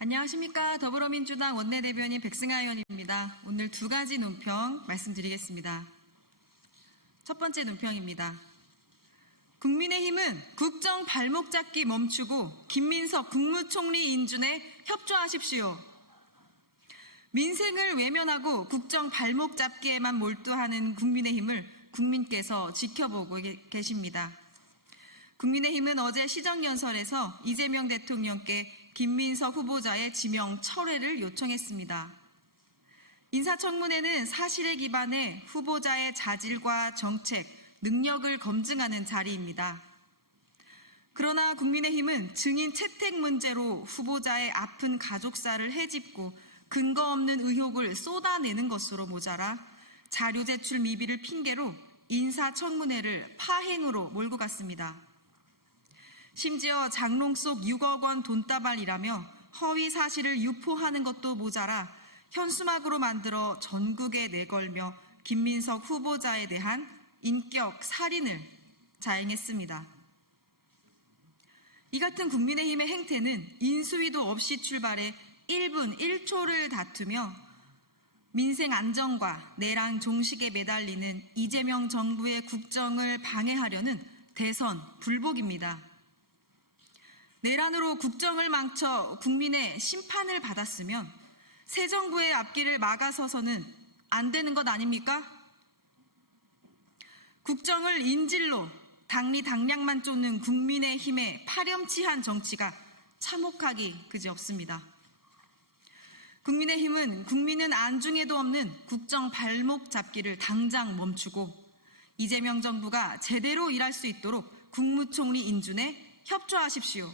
안녕하십니까. 더불어민주당 원내대변인 백승하 의원입니다. 오늘 두 가지 논평 말씀드리겠습니다. 첫 번째 논평입니다. 국민의힘은 국정 발목 잡기 멈추고 김민석 국무총리 인준에 협조하십시오. 민생을 외면하고 국정 발목 잡기에만 몰두하는 국민의힘을 국민께서 지켜보고 계십니다. 국민의힘은 어제 시정연설에서 이재명 대통령께 김민석 후보자의 지명 철회를 요청했습니다. 인사청문회는 사실에 기반해 후보자의 자질과 정책, 능력을 검증하는 자리입니다. 그러나 국민의힘은 증인 채택 문제로 후보자의 아픈 가족사를 헤집고 근거 없는 의혹을 쏟아내는 것으로 모자라 자료 제출 미비를 핑계로 인사청문회를 파행으로 몰고 갔습니다. 심지어 장롱 속 6억 원 돈다발이라며 허위 사실을 유포하는 것도 모자라 현수막으로 만들어 전국에 내걸며 김민석 후보자에 대한 인격 살인을 자행했습니다. 이 같은 국민의힘의 행태는 인수위도 없이 출발해 1분 1초를 다투며 민생 안정과 내랑 종식에 매달리는 이재명 정부의 국정을 방해하려는 대선 불복입니다. 내란으로 국정을 망쳐 국민의 심판을 받았으면 새 정부의 앞길을 막아서서는 안 되는 것 아닙니까? 국정을 인질로 당리당략만 쫓는 국민의힘의 파렴치한 정치가 참혹하기 그지없습니다. 국민의힘은 국민은 안중에도 없는 국정 발목 잡기를 당장 멈추고 이재명 정부가 제대로 일할 수 있도록 국무총리 인준에 협조하십시오.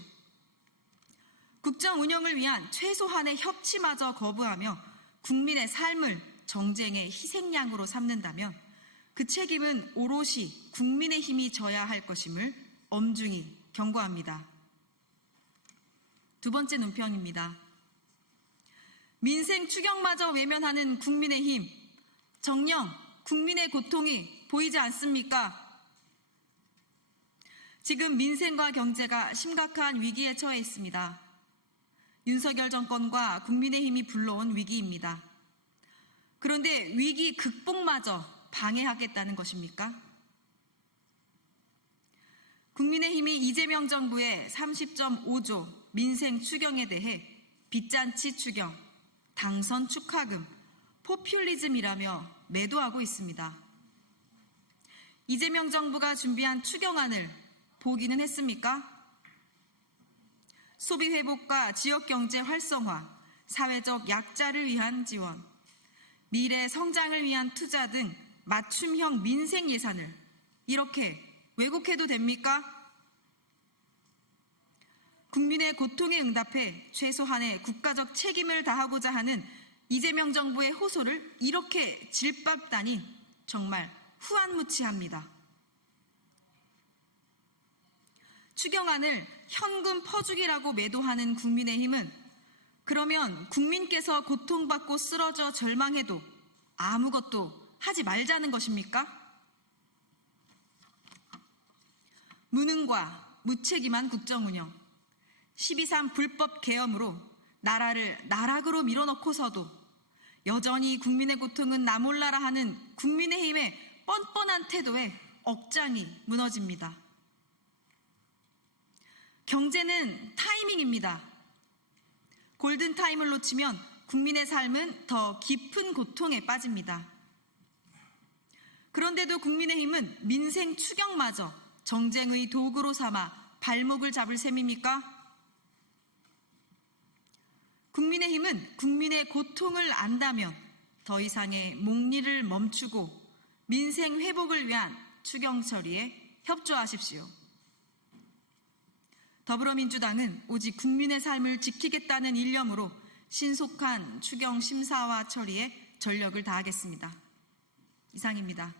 국정 운영을 위한 최소한의 협치마저 거부하며 국민의 삶을 정쟁의 희생양으로 삼는다면 그 책임은 오롯이 국민의힘이 져야 할 것임을 엄중히 경고합니다. 두 번째 논평입니다. 민생 추경마저 외면하는 국민의힘, 정녕 국민의 고통이 보이지 않습니까? 지금 민생과 경제가 심각한 위기에 처해 있습니다. 윤석열 정권과 국민의힘이 불러온 위기입니다. 그런데 위기 극복마저 방해하겠다는 것입니까? 국민의힘이 이재명 정부의 30.5조 민생 추경에 대해 빚잔치 추경, 당선 축하금, 포퓰리즘이라며 매도하고 있습니다. 이재명 정부가 준비한 추경안을 보기는 했습니까? 소비 회복과 지역경제 활성화, 사회적 약자를 위한 지원, 미래 성장을 위한 투자 등 맞춤형 민생 예산을 이렇게 왜곡해도 됩니까? 국민의 고통에 응답해 최소한의 국가적 책임을 다하고자 하는 이재명 정부의 호소를 이렇게 질밟다니 정말 후안무치합니다. 추경안을 현금 퍼주기라고 매도하는 국민의힘은 그러면 국민께서 고통받고 쓰러져 절망해도 아무것도 하지 말자는 것입니까? 무능과 무책임한 국정운영, 12.3 불법 계엄으로 나라를 나락으로 밀어넣고서도 여전히 국민의 고통은 나 몰라라 하는 국민의힘의 뻔뻔한 태도에 억장이 무너집니다. 경제는 타이밍입니다. 골든타임을 놓치면 국민의 삶은 더 깊은 고통에 빠집니다. 그런데도 국민의힘은 민생 추경마저 정쟁의 도구로 삼아 발목을 잡을 셈입니까? 국민의힘은 국민의 고통을 안다면 더 이상의 목리를 멈추고 민생 회복을 위한 추경 처리에 협조하십시오. 더불어민주당은 오직 국민의 삶을 지키겠다는 일념으로 신속한 추경 심사와 처리에 전력을 다하겠습니다. 이상입니다.